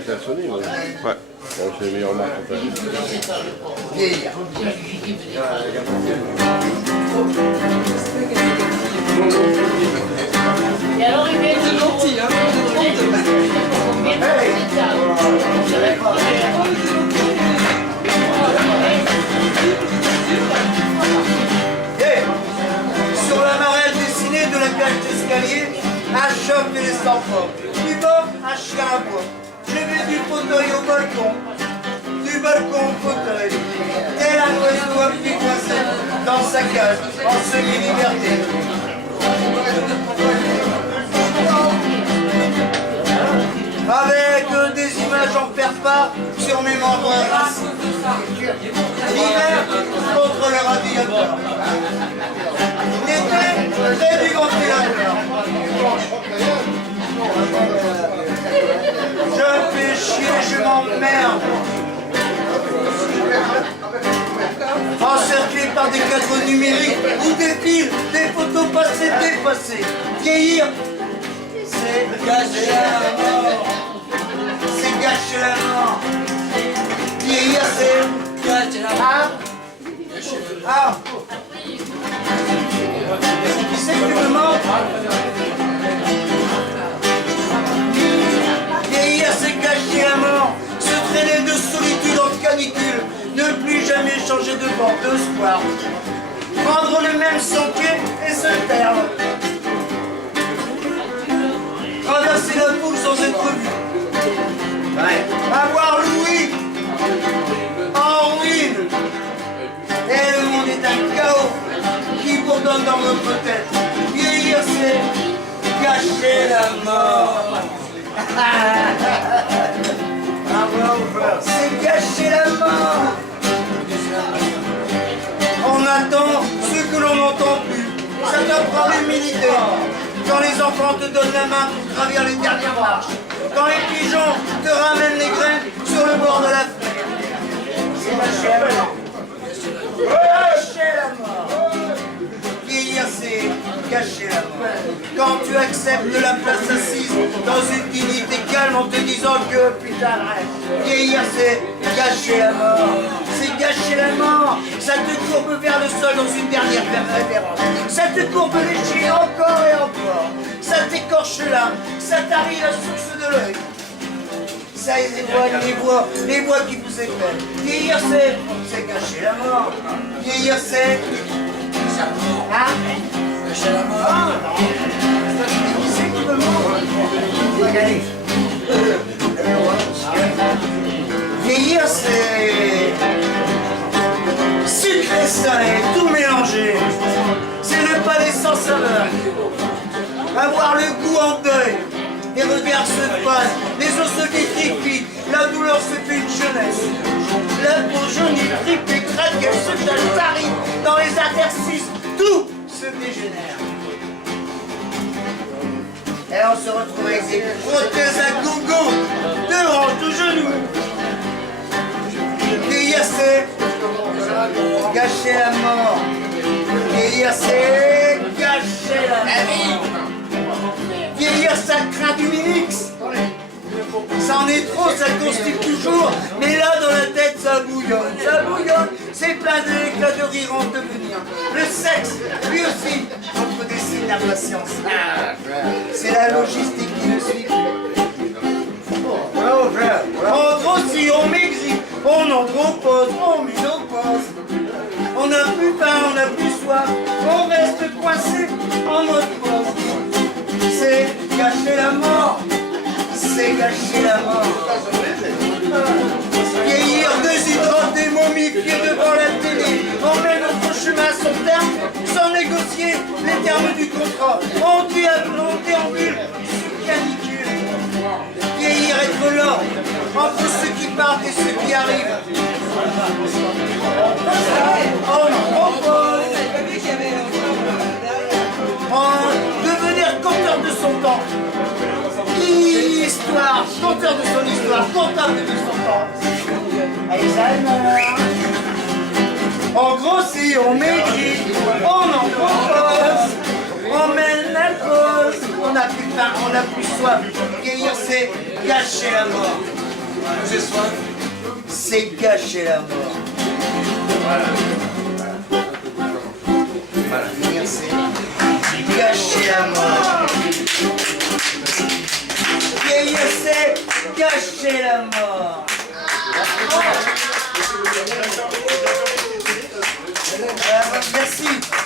c'était à Sony, ouais. Ouais. Bon, c'est les meilleures marques en fait. Vieillir. Et alors, il est gentil, hein. Sur la marelle dessinée de la cage d'escalier, un choc et les enfants. Du bord, un chien à bois. Je vais du fauteuil au balcon, du balcon au fauteuil. Tel un oiseau à pied coincé dans sa cage, en semi-liberté. Avec des images en faire-part sur mes membres racines. L'hiver contre le radiateur. L'été, près du ventilateur. Je fais chier, je m'emmerde. Encerclé par des cadres numériques ou des fils, des photos passées, dépassées. Vieillir, c'est gâcher la mort. C'est gâcher la mort. Vieillir, c'est gâcher la mort. Ah. Qui c'est que tu me manques? Vieillir, c'est gâcher la mort. Se traîner de solitude en canicule. Ne plus jamais changer de bord de square. Prendre le même sentier et se perdre. Traverser la foule sans être vu. Ouais. Avoir Louis en ruine. Et le monde est un chaos qui bourdonne dans notre tête. Vieillir, c'est gâcher la mort. C'est gâcher la mort. On attend ce que l'on n'entend plus. Ça t'apprend l'humilité. Quand les enfants te donnent la main pour gravir les dernières marches. Quand les pigeons te ramènent les graines sur le bord de la fenêtre. C'est gâcher la mort. Gâcher la mort. Vieillir, c'est gâcher la mort. Quand tu acceptes la place assise dans une dignité calme en te disant que putain reste. Vieillir, c'est gâcher la mort. C'est gâcher la mort. Ça te courbe vers le sol dans une dernière révérence. Ça te courbe les chiens encore et encore. Ça t'écorche l'âme. Ça t'arrive à la source de l'œil. Ça éloigne les voix qui vous épellent. Vieillir, c'est gâcher la mort. Vieillir, c'est... Hein? Gâcher la mort. Ah, non. Qui c'est qui me manque? Regardez. Vieillir, c'est... sucré salé, tout mélangé. C'est le palais sans saveur. Avoir le goût en deuil. Les regards se passent, les os se vitrifient, la douleur se fait une jeunesse. La peau jaunie, tripe et craque, elle se tarie dans les interstices, tout se dégénère. Et on se retrouve avec des prothèses à gogo, de hanches, de genoux. Vieillir, c'est gâcher la mort. Vieillir, c'est gâcher la mort. Vieillir, ça craint du minix. Ça en est trop, ça constipe toujours. Mais là, dans la tête, ça bouillonne. Ça bouillonne, c'est plein d'éclats de rire en devenir. Le sexe, lui aussi, on dessine la patience. C'est la logistique qui ne suit plus. On grossit, on maigrit, on andropose, on ménopause. On n'a plus faim, on n'a plus soif, on reste coincé en mode pause. C'est gâcher la mort, c'est gâcher la mort. Vieillir, déshydraté, momifié devant la télé. On met notre chemin à son terme, sans négocier les termes du contrat. On déambule sous canicule. Vieillir, être là, entre ceux qui partent et ceux qui arrivent. On propose. Devenir conteur de son temps. Histoire, conteur de son histoire, comptable de son temps. Alzheimer. En grossit, on maigrit, on en propose, on mène la cause. On n'a plus faim, on n'a plus soif. Vieillir, c'est gâcher la mort. c'est gâcher la mort. Voilà. Vieillir, c'est gâcher la mort. Vieillir, c'est gâcher la mort. Merci.